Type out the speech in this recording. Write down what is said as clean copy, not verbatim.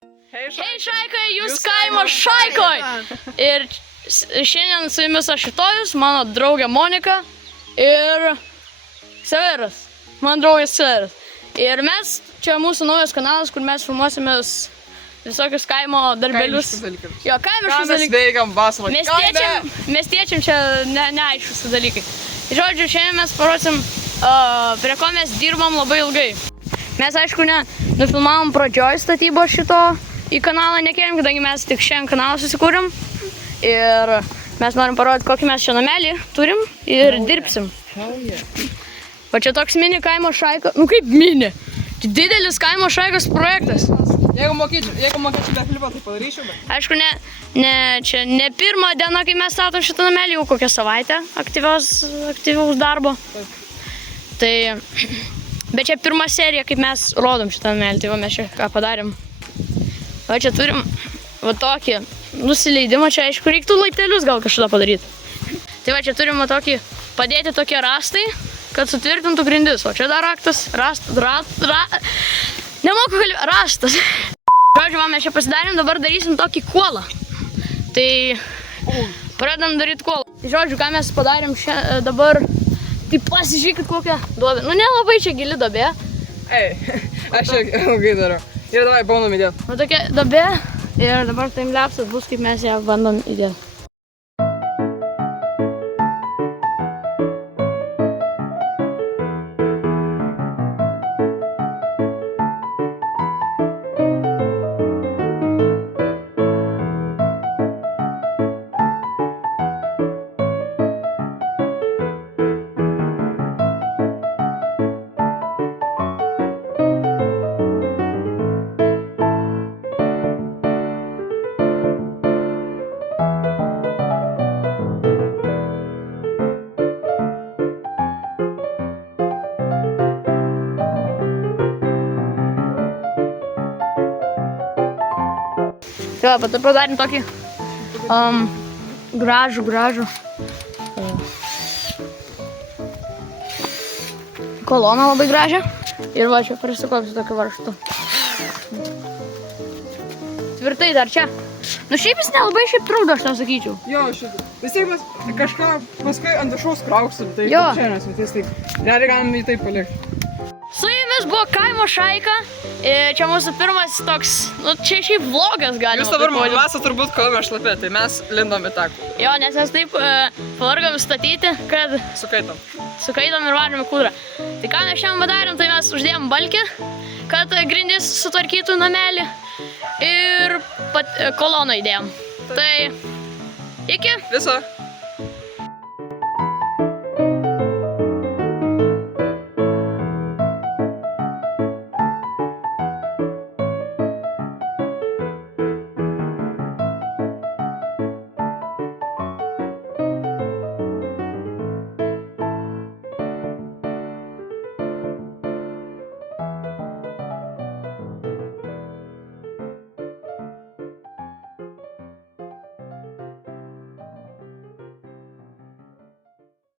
Hei šaikai, jūs kaimo šaikoj! Ir šiandien su jumis aš Rytojus, mano draugė Monika ir Severas, mano draugas Severas. Ir mes, čia mūsų naujas kanalas, kur mes filmuosimės visokius kaimo darbelius. Jo, kaimiškus dalykus. Mes veikiam vasarą. Miestiečiam čia neaiškus dalykai. Žodžiu, šiandien mes parodysim, prie ko mes dirbam labai ilgai. Mes, aišku, nufilmavom pradžioj statybos šito į kanalą nekėlėm, kadangi mes tik šiandien kanalą susikūrėm. Ir mes norim parodyti, kokį mes čia namelį turim ir dirbsim. Va čia toks mini kaimo šaika, nu kaip mini, didelis kaimo šaikos projektas. Jeigu mokėčiau be flipo, tai padaryčiau, bet... Aišku, čia ne pirma diena, kai mes statom šitą namelį, jau kokią savaitę aktyvaus darbo. Tai, bet čia pirma serija, kaip mes rodom šitą namelį, tai va mes čia ką padarėm. Va čia turim va tokį nusileidimą, čia aišku reiktų laiptelius gal kažką padaryti. Tai va čia turim va tokį, padėti tokie rastai, kad sutvirtintų grindis. O čia dar raktas, nemoku kalbėti, rastas. Žodžiu, mes čia pasidarėm, dabar darysim tokį kuolą. Tai pradedam daryti kuolą. Tai žodžiu, ką mes padarėm dabar, tai pasižiūrėkit kokią duobę. Nu nelabai čia gili duobė. Ei, aš čia ilgai darau. Ir davai, bandom įdėti. Va tokia duobė ir dabar timelapsas bus, kaip mes ją bandom įdėti. Tai va, padarėm tokį gražų koloną labai gražią. Ir va, čia prisikopsiu tokį varžtų. Tvirtai dar čia. Nu šiaip jis nelabai trukdo, aš tau sakyčiau. Jo, šitą. Vis tiek mes kažką paskui ant viršaus krauksim, tai jo. Čia nesmatys, tai realiai galim jį taip palikti. Su jumis buvo kaimo šaika. Čia mūsų pirmas toks, nu čia šiaip vlogas galima. Jūs dabar vasą turbūt kalbame šlapė, tai mes lindom į tą kūdrą. Jo, nes mes taip pavargom statyti, kad sukaitom ir varom į kūdrą. Tai ką mes šiandien padarėm, tai mes uždėjom balkį, kad grindis sutvarkytų namelį ir koloną įdėjom. Tai iki. Viso.